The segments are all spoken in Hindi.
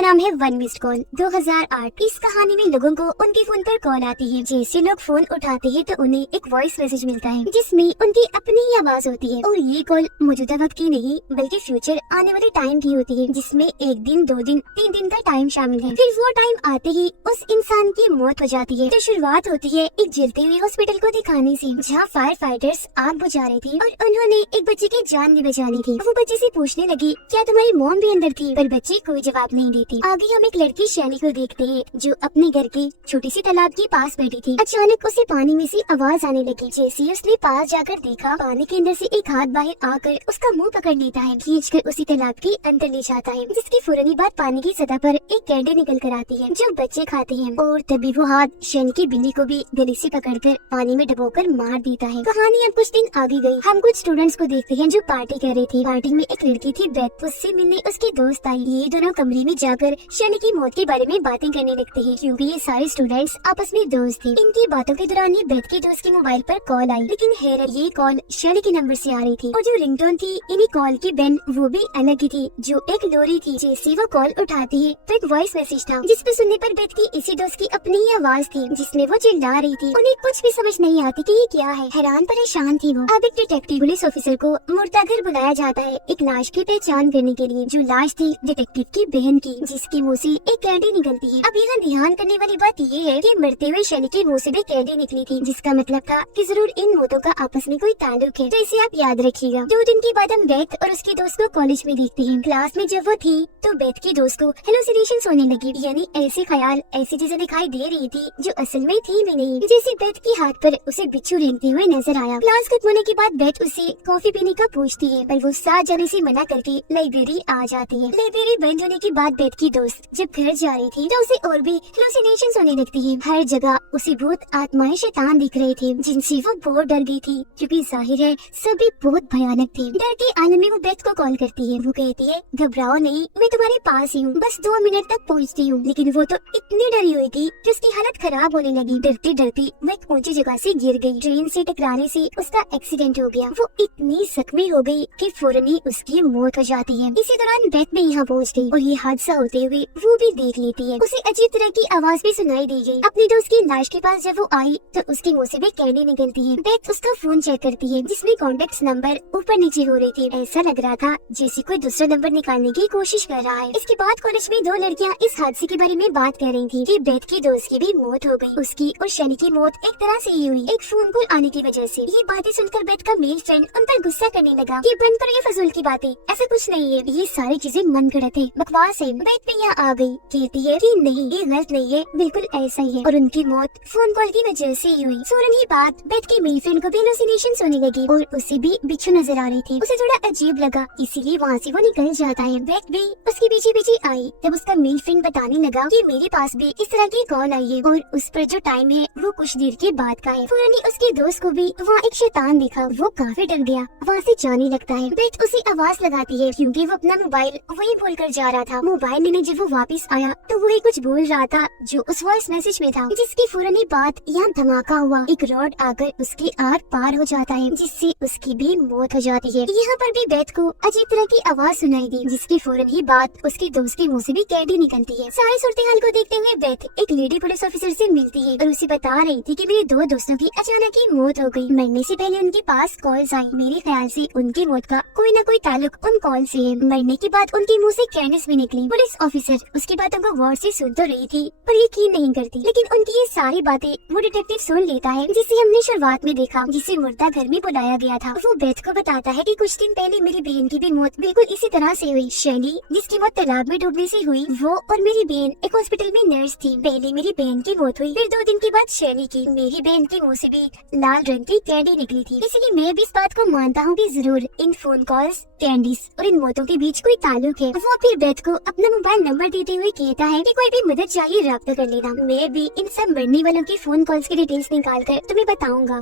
जिसका नाम है वन मिस्ड कॉल 2008। इस कहानी में लोगों को उनके फोन पर कॉल आती है। जैसे लोग फोन उठाते हैं तो उन्हें एक वॉइस मैसेज मिलता है जिसमें उनकी अपनी ही आवाज होती है और ये कॉल मौजूदा वक्त की नहीं बल्कि फ्यूचर आने वाले टाइम की होती है, जिसमें 1 दिन 2 दिन 3 दिन का टाइम शामिल है। फिर वो टाइम आते ही उस इंसान की मौत हो जाती है। तो शुरुआत होती है एक जलते हुए हॉस्पिटल को दिखाने से, जहाँ फायर फाइटर्स आग बुझा रही थी और उन्होंने एक बच्चे की जान भी बचानी थी। वो बच्चे से पूछने लगी क्या तुम्हारी मॉम भी अंदर थी, पर बच्चे कोई जवाब नहीं देती। आगे हम एक लड़की शैली को देखते हैं जो अपने घर की छोटी सी तालाब के पास बैठी थी। अचानक उसे पानी में से आवाज आने लगी। जैसे ही उसने पास जाकर देखा, पानी के अंदर से एक हाथ बाहर आकर उसका मुंह पकड़ लेता है, खींचकर उसी तालाब के अंदर ले जाता है, जिसकी फौरन बाद पानी की सतह पर एक कैंडी निकल कर आती है जो बच्चे खाते हैं और तभी वो हाथ शैली की बिल्ली को भी गले से पकड़कर पानी में डुबोकर मार देता है। कहानी अब कुछ दिन आगे गई। हम कुछ स्टूडेंट्स को देखते हैं जो पार्टी कर रहे थे। पार्टी में एक लड़की थी बेथ, उससे मिलने उसके दोस्त आई। ये दोनों कमरे में जाकर शैली की मौत के बारे में बातें करने लगते हैं क्योंकि ये सारे स्टूडेंट्स आपस में दोस्त थे। इनकी बातों के दौरान ही बेथ के दोस्त के मोबाइल पर कॉल आई, लेकिन हैरत ये कॉल शैली के नंबर से आ रही थी और जो रिंगटोन थी इन्हीं कॉल की बेन वो भी अलग ही थी जो एक लोरी थी। जैसे वो कॉल उठाती है तो एक वॉइस मैसेज था जिसपे सुनने पर बेथ की इसी दोस्त की अपनी ही आवाज थी जिसमें वो चिल्ला रही थी। उन्हें कुछ भी समझ नहीं आती कि ये क्या है। हैरान परेशान थी वो। अब एक डिटेक्टिव पुलिस ऑफिसर को मुर्दाघर बुलाया जाता है एक लाश की पहचान करने के लिए, जो लाश थी डिटेक्टिव की बहन की, जिसकी मुंह से एक कैंडी निकलती है। अब यहाँ ध्यान करने वाली बात ये है कि मरते हुए शैली के मुंह से भी कैंडी निकली थी, जिसका मतलब था कि जरूर इन मौतों का आपस में कोई ताल्लुक है। तो इसे आप याद रखिएगा। 2 दिन के बाद हम बेथ और उसके दोस्त को कॉलेज में देखते हैं। क्लास में जब वो थी तो बेथ के दोस्त को हेलुसिनेशंस होने लगी, यानी ऐसे ख्याल ऐसी चीजें दिखाई दे रही थी जो असल में थी भी नहीं। जैसे बेथ के हाथ पर उसे बिच्छू रेंगते हुए नजर आया। क्लास खत्म होने के बाद बेथ उसे कॉफी पीने का पूछती है, पर वो साथ जाने से मना करके लाइब्रेरी आ जाती है। लाइब्रेरी बंद होने के बाद बेथ की दोस्त जब घर जा रही थी तो उसे और भी हेलुसिनेशंस होने लगती है। हर जगह उसे भूत आत्माएं शैतान दिख रहे थे जिनसे वो बहुत डर गई थी क्योंकि जाहिर है सभी बहुत भयानक थे। डर के आलम में वो बेथ को कॉल करती है। वो कहती है घबराओ नहीं, मैं तुम्हारे पास ही हूँ, बस 2 मिनट तक पहुँचती हूँ। लेकिन वो तो इतनी डरी हुई थी कि उसकी हालत खराब होने लगी। डरते डरते वो एक ऊंची जगह से गिर गई। ट्रेन से टकराने से उसका एक्सीडेंट हो गया। वो इतनी जख्मी हो गई कि फौरन ही उसकी मौत हो जाती है। इसी दौरान बेथ भी यहाँ पहुँच गई और ये हादसा होते हुए वो भी देख लेती है। उसे अजीब तरह की आवाज भी सुनाई दी गई। अपनी दोस्त की लाश के पास जब वो आई तो उसके मुंह से भी कैंडी निकलती है। बेथ उसका फोन चेक करती है जिसमें कॉन्टेक्ट नंबर ऊपर नीचे हो रहे थे। ऐसा लग रहा था जैसे कोई दूसरा नंबर निकालने की कोशिश कर रहा है। इसके बाद कॉलेज में 2 लड़कियाँ इस हादसे के बारे में बात कर रही थी कि बेथ की दोस्त की भी मौत हो गई। उसकी और शैली की मौत एक तरह से ही हुई, एक फोन कॉल आने की वजह से। ये बातें सुनकर बेथ का मेल फ्रेंड उन पर गुस्सा करने लगा कि बंद करो ये फजूल की बातें, ऐसा कुछ नहीं है, ये सारी चीजें मन गढ़ंत है, बकवास है। बेथ भी यहाँ आ गई, कहती है कि नहीं ये गलत नहीं है, बिल्कुल ऐसा ही है और उनकी मौत फोन कॉल की वजह से ही हुई। फौरन ही बात बेथ के मेल फ्रेंड को भी हेलुसिनेशंस होने लगी और उसे भी बिच्छू नजर आ रही थी। उसे थोड़ा अजीब लगा, इसीलिए वहाँ से वो निकल जाता है। बेथ भी उसके पीछे पीछे आई। तब उसका मेल फ्रेंड बताने लगा कि मेरे पास भी इस तरह की कॉल आई है और उस पर जो टाइम है वो कुछ देर के बाद का है। फौरन ही उसके दोस्त को भी वहाँ एक शैतान दिखा। वो काफी डर गया, वहाँ से जाने लगता है। बेथ उसे आवाज लगाती है क्योंकि वो अपना मोबाइल वही भूल कर जा रहा था। मोबाइल लेने जब वो वापस आया तो वही कुछ बोल रहा था जो उस वॉइस मैसेज में था, जिसकी फौरन ही बात यहाँ धमाका हुआ। एक रॉड आकर उसके आर पार हो जाता है जिससे उसकी भी मौत हो जाती है। यहाँ पर भी बेथ को अजीब तरह की आवाज सुनाई दी जिसकी फौरन ही बात उसके दोस्त के मुँह से भी कैंडी निकलती है। सारी सूरत हाल को देखते हुए बेथ एक लेडी पुलिस ऑफिसर से मिलती है और उसे बता रही थी कि मेरे 2 दोस्तों की अचानक ही मौत हो गई। मरने से पहले उनके पास कॉल्स आई। मेरे ख्याल से उनकी मौत का कोई न कोई ताल्लुक उन कॉल से है। मरने के बाद उनके मुंह से कैंडीज भी निकली। पुलिस ऑफिसर उसकी बातों को गौर से सुन तो रही थी पर यकीन नहीं करती, लेकिन उनकी ये सारी बातें वो डिटेक्टिव सुन लेता है जिसे हमने शुरुआत में देखा, जिसे मुर्दा घर में बुलाया गया था। वो बेथ को बताता है कि कुछ दिन पहले मेरी बहन की भी मौत बिल्कुल इसी तरह से हुई। शैली जिसकी मौत तालाब में डूबने से हुई, वो और मेरी बहन एक हॉस्पिटल में नर्स थी। पहले मेरी बहन की मौत हुई, फिर 2 दिन के बाद शैली की। मेरी बहन के मुंह से भी लाल रंग की कैंडी निकली थी, इसलिए मैं भी इस बात को मानता हूँ कि जरूर इन फोन कॉल्स, कैंडीज और इन मौतों के बीच कोई ताल्लुक है। वो फिर बेथ को अपना मोबाइल नंबर देते हुए कहता है कि कोई भी मदद चाहिए राब्ता कर लेना, मैं भी इन सब मरने वालों की फोन कॉल्स की डिटेल्स निकाल कर तुम्हें बताऊंगा।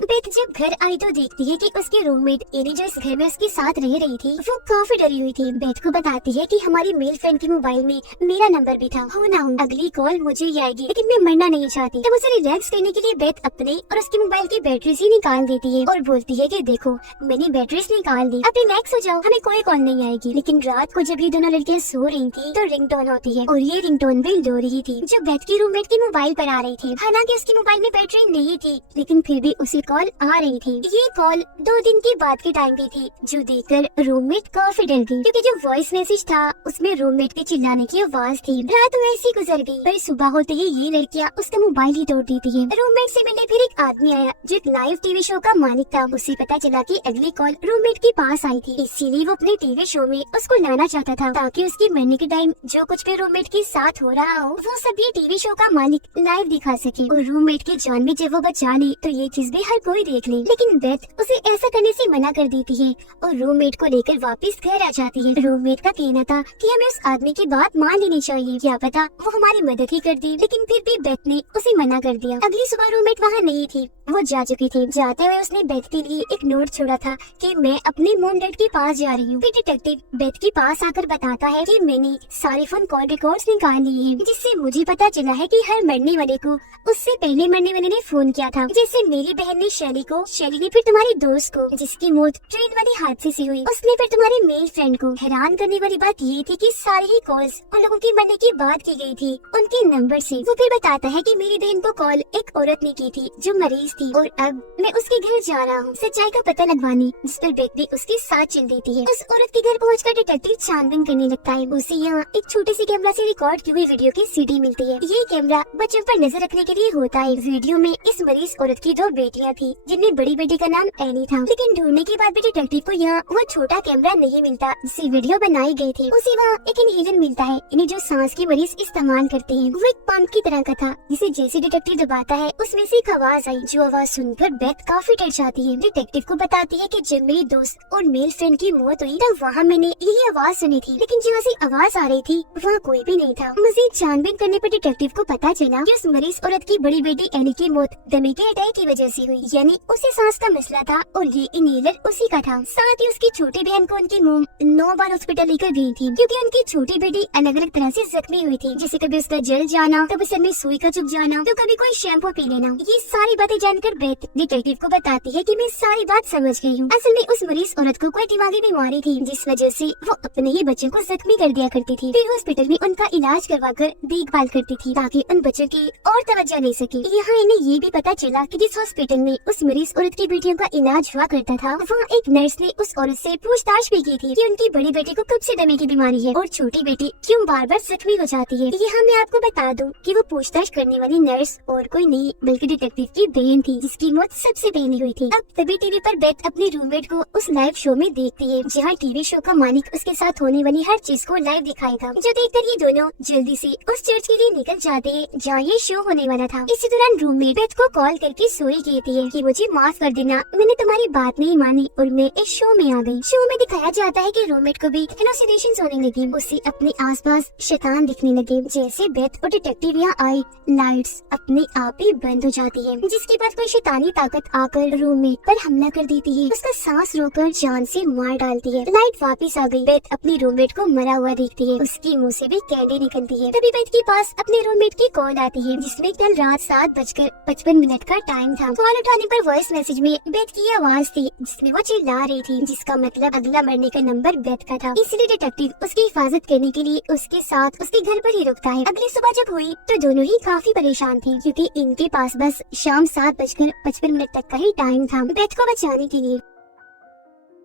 बेथ जब घर आई तो देखती है कि उसकी रूममेट एनी जो इस घर में उसके साथ रह रही थी वो काफी डरी हुई थी। बेथ को बताती है कि हमारी मेल फ्रेंड के मोबाइल में मेरा नंबर भी था, हो ना हो अगली कॉल मुझे ही आएगी, लेकिन मैं मरना नहीं चाहती। तब उसे रिलैक्स करने के लिए बेथ अपने और उसके मोबाइल की बैटरीज ही निकाल देती है और बोलती है कि देखो मैंने बैटरीज निकाल दी, अब रिलैक्स हो जाओ, हमें कोई कॉल नहीं आएगी। लेकिन रात को जब ये दोनों लड़कियां सो रही थी तो रिंगटोन होती है और ये रिंगटोन भी लो रही थी जो बेथ की रूममेट के मोबाइल पर आ रही थी। हालांकि उसके मोबाइल में बैटरी नहीं थी लेकिन फिर भी उसे कॉल आ रही थी। ये कॉल 2 दिन के बाद के टाइम की थी जो देखकर रूममेट काफी डर गई क्योंकि जो वॉइस मैसेज था उसमें रूममेट के चिल्लाने की आवाज थी। रात वैसी गुजर गई पर सुबह होते ही ये लड़कियां उसका मोबाइल ही तोड़ देती है। रूममेट से मिलने फिर एक आदमी आया जो एक लाइव टीवी शो का मालिक था। उसे पता चला कि अगली कॉल रूममेट के पास आई थी, इसीलिए वो अपने टीवी शो में उसको लाना चाहता था ताकि उसके मरने के टाइम जो कुछ भी रूममेट के साथ हो रहा हो वो सब ये टीवी शो का मालिक लाइव दिखा सके और रूममेट की जान भी जब वो बचा ली तो ये चीज भी हर कोई देख ले। लेकिन बेथ उसे ऐसा करने से मना कर देती है और रूममेट को लेकर वापस घर आ जाती है। रूममेट का कहना था कि हमें उस आदमी की बात मान लेनी चाहिए, क्या पता वो हमारी मदद ही कर दी, लेकिन फिर भी बेथ ने उसे मना कर दिया। अगली सुबह रूममेट वहाँ नहीं थी, वो जा चुकी थी। जाते हुए उसने बेथ के लिए एक नोट छोड़ा था कि मैं अपने मॉम डैड के पास जा रही हूँ। फिर डिटेक्टिव बेथ के पास आकर बताता है कि मैंने सारे फोन कॉल रिकॉर्ड्स निकाल लिए हैं जिससे मुझे पता चला है कि हर मरने वाले को उससे पहले मरने वाले ने फोन किया था। जैसे मेरी बहन ने शैली को, शैली ने फिर तुम्हारी दोस्त को जिसकी मौत ट्रेन वाले हादसे से हुई, उसने फिर तुम्हारे मेल फ्रेंड को। हैरान करने वाली बात ये थी कि सारी ही कॉल्स उन लोगों की मरने की बात की गई थी उनके नंबर से। वो फिर बताता है कि मेरी बहन को कॉल एक औरत ने की थी जो मरीज थी और अब मैं उसके घर जा रहा हूँ सच्चाई का पता लगवाने, जिस पर बेथ भी उसके साथ चल देती है। उस औरत के घर पहुंचकर डिटेक्टिव छानबीन करने लगता है। उसे यहाँ एक छोटे से कैमरा से रिकॉर्ड की हुई वीडियो की सीडी मिलती है। ये कैमरा बच्चों पर नजर रखने के लिए होता है। वीडियो में इस मरीज औरत की 2 बेटियां थी जिनमें बड़ी बेटी का नाम एनी था, लेकिन ढूंढने के बाद भी डिटेक्टिव को यहाँ वो छोटा कैमरा नहीं मिलता जिससे वीडियो बनाई गई थी। उसे वहाँ एक इनहेलर मिलता है, इन्हें जो सांस की मरीज इस्तेमाल करते हैं। वो एक पंप की तरह का था जिसे जैसे डिटेक्टिव दबाता है उसमें से एक आवाज आई जो आवाज सुनकर बेथ काफी डर जाती है। डिटेक्टिव को बताती है कि जब मेरी दोस्त और मेल फ्रेंड की मौत हुई तब वहाँ मैंने यही आवाज सुनी थी, लेकिन जहाँ से आवाज आ रही थी वहाँ कोई भी नहीं था। मजीद छानबीन करने पर डिटेक्टिव को पता चला कि उस मरीज औरत की बड़ी बेटी एनी की मौत दमे के अटैक की वजह से हुई, यानी उसे सांस का मसला था और ये इनहेलर उसी का था। साथ ही उसकी छोटी बहन को उनकी मोम 9 बार हॉस्पिटल लेकर गई थी क्योंकि उनकी छोटी बेटी अलग अलग तरह से जख्मी हुई थी, जैसे कभी उसका जल जाना, कभी सर में सुई का चुभ जाना, तो कभी कोई शैम्पू पी लेना। ये सारी बातें जानकर बेथ डिटेक्टिव को बताती है कि मैं सारी बात समझ गई हूँ। असल में उस मरीज औरत को कोई दिमागी बीमारी थी जिस वजह से वो अपने ही बच्चों को जख्मी कर दिया करती थी, फिर हॉस्पिटल में उनका इलाज करवाकर देखभाल करती थी ताकि उन बच्चों की और तवज्जो ले सके। यहाँ इन्हें ये भी पता चला कि जिस हॉस्पिटल में उस मरीज औरत की बेटियों का इलाज हुआ करता था वहाँ एक नर्स ने उस औरत से पूछताछ भी की थी कि उनकी बड़ी बेटी को कब से दमे की बीमारी है और छोटी बेटी क्यों बार बार जख्मी हो जाती है। यहाँ मैं आपको बता दूं कि वो पूछताछ करने वाली नर्स और कोई नहीं बल्कि डिटेक्टिव की बहन थी जिसकी मौत सबसे पहले हुई थी। अब तभी टीवी पर बेथ अपनी रूममेट को उस लाइव शो में देखती है जहाँ टीवी शो का मालिक उसके साथ होने वाली हर चीज को लाइव दिखाएगा, जो देखकर ये दोनों जल्दी से उस चर्च के लिए निकल जाते हैं जहाँ ये शो होने वाला था। इसी दौरान रूममेट बेथ को कॉल करके सोई कहती है कि मुझे माफ कर देना, मैंने तुम्हारी बात नहीं मानी और मैं इस शो में आ गई। शो में दिखाया जाता है कि रूममेट को भी हेलुसिनेशंस होने लगी, उसे अपने आसपास शैतान दिखने लगे। जैसे बेथ और डिटेक्टिव यहाँ आए लाइट्स अपने आप ही बंद हो जाती है, जिसके बाद कोई शैतानी ताकत आकर रूममेट पर हमला कर देती है, उसका सांस रोककर जान से मार डालती है। लाइट वापस आ गई। बेथ अपनी रूममेट को मरा हुआ देखती है, उसकी मुंह से भी कैंडी निकलती है। तभी बेथ के पास अपने रूममेट की कॉल आती है जिसमें कल रात 7:55 का टाइम था। कॉल उठाने पर वॉइस मैसेज में बेथ की आवाज थी जिसमें वो चिल्ला रही थी, जिसका मतलब अगला मरने का नंबर बेथ का था। इसलिए डिटेक्टिव उसकी हिफाजत करने के लिए उसके साथ उसके घर पर ही रुकता है। अगली सुबह जब हुई तो दोनों ही काफी परेशान थे क्योंकि इनके पास बस शाम 7:55 तक का ही टाइम था बेथ को बचाने के लिए।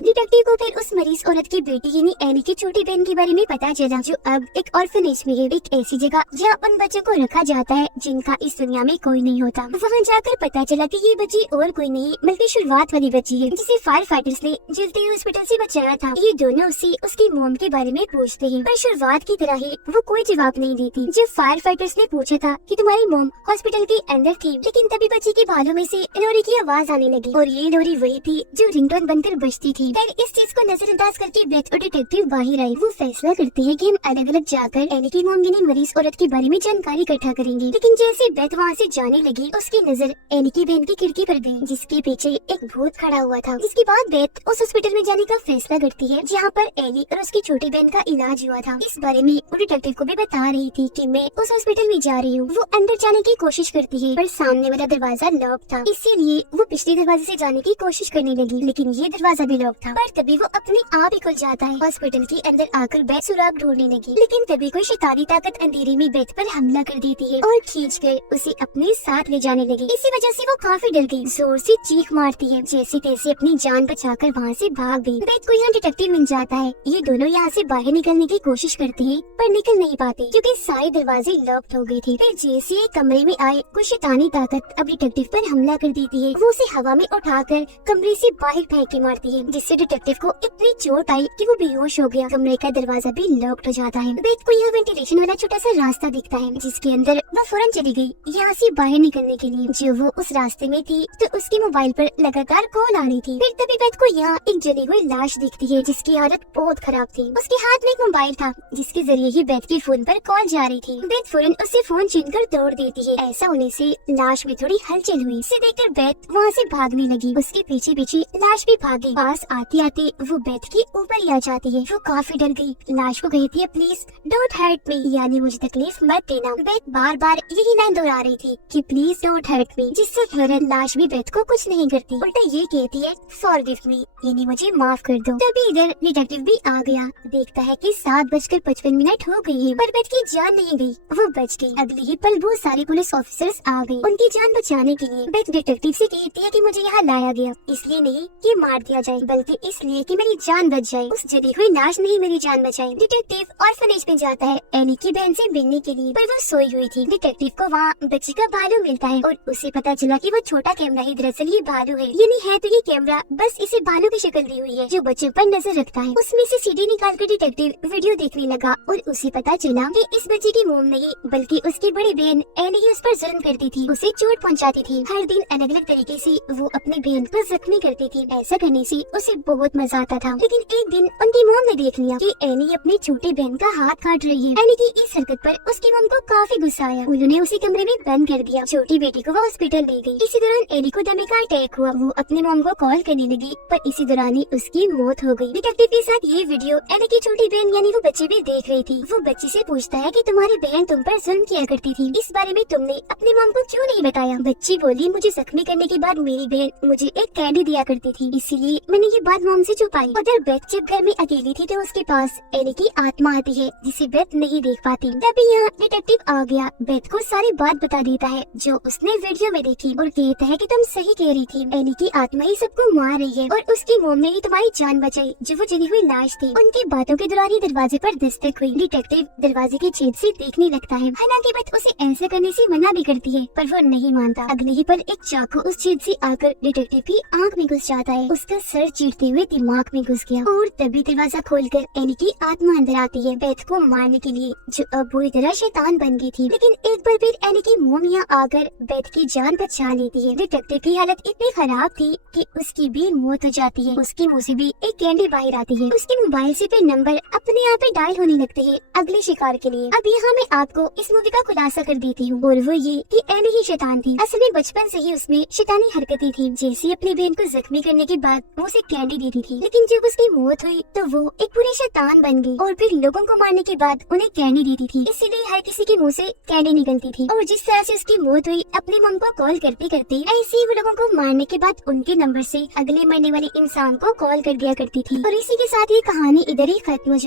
डिटेक्टिव को फिर उस मरीज औरत की बेटी यानी एनी की छोटी बहन के बारे में पता चला जो अब एक ऑर्फनेज में है, एक ऐसी जगह जहाँ उन बच्चों को रखा जाता है जिनका इस दुनिया में कोई नहीं होता। वहाँ जाकर पता चला कि ये बच्ची और कोई नहीं बल्कि शुरुआत वाली बच्ची है जिसे फायर फाइटर्स ने जलते हुए हॉस्पिटल से बचाया था। ये दोनों उससे उसकी मोम के बारे में पूछते हैं पर शुरुआत की तरह ही वो कोई जवाब नहीं देती। जब फायर फाइटर्स ने पूछा था कि तुम्हारी मोम हॉस्पिटल के अंदर थी, लेकिन तभी बच्ची के बालों में से लोरी की आवाज आने लगी और ये लोरी वही थी जो रिंगटोन बनकर बजती थी। थी। फिर इस चीज को नजरअंदाज करके बेथ और डिटेक्टिव बाहर आए। वो फैसला करते हैं कि हम अलग अलग जाकर एनी की मामगिनी मरीज औरत के बारे में जानकारी इकट्ठा करेंगे। लेकिन जैसे बेथ वहाँ से जाने लगी, उसकी नजर एनी की बहन की खिड़की पर गई, जिसके पीछे एक भूत खड़ा हुआ था। जिसके बाद बेथ उस हॉस्पिटल में जाने का फैसला करती है जहाँ पर एनी और उसकी छोटी बहन का इलाज हुआ था। इस बारे में वो डिटेक्टिव को भी बता रही थी कि मैं उस हॉस्पिटल में जा रही हूँ। वो अंदर जाने की कोशिश करती है पर सामने वाला दरवाजा लॉक था, इसीलिए वो पिछले दरवाजे से जाने की कोशिश करने लगी, लेकिन ये दरवाजा भी लॉक था। पर तभी वो अपने आप ही खुल जाता है। हॉस्पिटल के अंदर आकर बेथ सुराग ढूंढने लगी, लेकिन तभी कोई शैतानी ताकत अंधेरे में बेथ पर हमला कर देती है और खींचकर उसे अपने साथ ले जाने लगी। इसी वजह से वो काफी डर गई, जोर से चीख मारती है, जैसे तैसे अपनी जान बचाकर वहाँ से भाग गई। बेथ को यहाँ डिटेक्टिव मिल जाता है। ये दोनों यहाँ से बाहर निकलने की कोशिश करते हैं पर निकल नहीं पाते क्योंकि सारे दरवाजे लॉक्ड हो गए थे। फिर जैसे एक कमरे में आए, कुछ शैतानी ताकत अब डिटेक्टिव पर हमला कर देती है। वो उसे हवा में उठाकर कमरे से बाहर फेंक के मारती है, जिससे डिटेक्टिव को इतनी चोट आई कि वो बेहोश हो गया। कमरे का दरवाजा भी लॉक्ड हो जाता है। बेथ को यह वेंटिलेशन वाला छोटा सा रास्ता दिखता है, जिसके अंदर वो फौरन चली गई यहाँ से बाहर निकलने के लिए। जो वो उस रास्ते में थी तो उसके मोबाइल पर लगातार कॉल आ रही थी। फिर तभी बेथ को यहाँ एक जली हुई लाश दिखती है, जिसकी हालत बहुत खराब थी। उसके हाथ में एक मोबाइल था, जिसके जरिए ही बेथ के फोन पर कॉल जा रही थी। बेथ फौरन उसे फोन छीनकर तोड़ देती है। ऐसा होने से लाश में थोड़ी हलचल हुई। इसे देखकर बेथ वहाँ से भागने लगी। उसके पीछे पीछे लाश भी भागी। पास आते आते वो बेथ के ऊपर ही आ जाती है। वो काफी डर गई। लाश को कहती है, प्लीज डोंट हर्ट मी, यानी मुझे तकलीफ मत देना। बेथ बार बार यही लाइन दोहरा रही थी कि प्लीज डोंट हर्ट मी, जिससे फौरन लाश भी बेथ को कुछ नहीं करती, उल्टा ये कहती है फॉरगिव मी, यानी मुझे माफ कर दो। तभी इधर डिटेक्टिव भी आ गया। देखता है कि 7:55 हो गई है, पर बेथ की जान नहीं गई, वो बच गई। अगले ही पल बहुत सारे पुलिस ऑफिसर्स आ गए उनकी जान बचाने के लिए। बेथ डिटेक्टिव से कहती है कि मुझे यहाँ लाया गया इसलिए नहीं कि मार दिया जाए, बल्कि इसलिए कि मेरी जान बच जाए। उस जली हुई लाश ने ही मेरी जान बचाई। डिटेक्टिव ऑर्फनेज में जाता है एनी की बहन से मिलने के लिए, पर वो सोई हुई थी। डिटेक्टिव को वहाँ बच्चे का भालू मिलता है और उसे पता चला कि वो छोटा कैमरा ही दरअसल ये भालू है। यानी है तो ये कैमरा, बस इसे भालू की शक्ल दी हुई है जो बच्चे पर नजर रखता है। उसमें से सीडी निकाल कर डिटेक्टिव वीडियो देखने लगा और उसे पता चला कि इस बच्चे की मोम नहीं बल्कि उसकी बड़ी बहन एनी ही उस पर जुल्म करती थी, उसे चोट पहुंचाती थी। हर दिन अलग अलग तरीके से वो अपनी बहन को जख्मी करती थी। ऐसा करने से उसे बहुत मजा आता था। लेकिन एक दिन उनकी मोम ने देख लिया कि एनी अपनी छोटी बहन का हाथ काट रही है। एनी की इस हरकत पर उसकी मोम को काफी गुस्सा आया। उन्होंने उसे कमरे में बंद कर दिया। छोटी बेटी को वो हॉस्पिटल ले गई। इसी दौरान एनी को दमे का अटैक हुआ। वो अपनी मोम को कॉल करने लगी, पर इसी दौरान ही उसकी मौत हो गई। डिटेक्टिव के साथ ये वीडियो एनी की छोटी बहन यानी वो बच्चे भी देख रही थी। वो बच्चे से पूछता है कि तुम्हारी बहन तुम पर जुल्म किया करती थी, इस बारे में तुमने अपनी मॉम को क्यों नहीं बताया? बच्ची बोली, मुझे जख्मी करने के बाद मेरी बहन मुझे एक कैंडी दिया करती थी, इसीलिए मैंने ये बात मॉम से छुपाई। उधर बेथ जब घर में अकेली थी तो उसके पास एनी की आत्मा आती है जिसे बेथ नहीं देख पाती। तभी यहाँ डिटेक्टिव आ गया। बेथ को सारी बात बता देता है जो उसने वीडियो में देखी और कहता है कि तुम सही कह रही थी, एनी की आत्मा ही सबको मार रही है और उसकी मोम ने ही तुम्हारी जान बचाई जो वो जली हुई लाश थी। उनकी बातों के दौरान ही दरवाजे पर दस्तक हुई। डिटेक्टिव दरवाजे की छेद से देखने लगता है। हालांकि बेथ उसे ऐसे करने से मना भी करती है, पर वो नहीं मानता। अगले ही पल एक चाकू उस छेद से आकर डिटेक्टिव की आंख में घुस जाता है। उसका सर चीरते हुए दिमाग में घुस गया और तभी दरवाजा खोलकर एनी की आत्मा अंदर आती है बेथ को मारने के लिए, जो अब बुरी तरह शैतान बन गई थी। लेकिन एक बार फिर एनी की मोम यहाँ आकर बेथ की जान बचा लेती है। डिटेक्टिव की हालत इतनी खराब थी कि उसकी भी मौत हो जाती है। उसके मुंह से भी एक कैंडी बाहर आती है। उसके मोबाइल से फिर नंबर अपने आप ही डायल होने लगते हैं अगले शिकार के लिए। अब यहाँ मैं आपको इस मूवी का खुलासा कर देती हूँ, और वो ये कि एनी ही शैतान थी। असल में बचपन से ही उसमें शैतानी हरकतें थी। जैसे अपनी बहन को जख्मी करने के बाद वो उसे कैंडी देती थी, लेकिन जब उसकी मौत हुई तो वो एक पूरी शैतान बन गई और फिर लोगों को मारने के बाद उन्हें कैंडी देती थी। इसीलिए हर किसी के मुंह से कैंडी निकलती थी। और जिस तरह से उसकी मौत हुई, अपनी मम को कॉल करते करते ऐसे ही वो लोगों को मारने के बाद उनके नंबर से अगले मरने वाले इंसान को कॉल कर दिया करती थी। और इसी के साथ ये कहानी इधर ही खत्म हो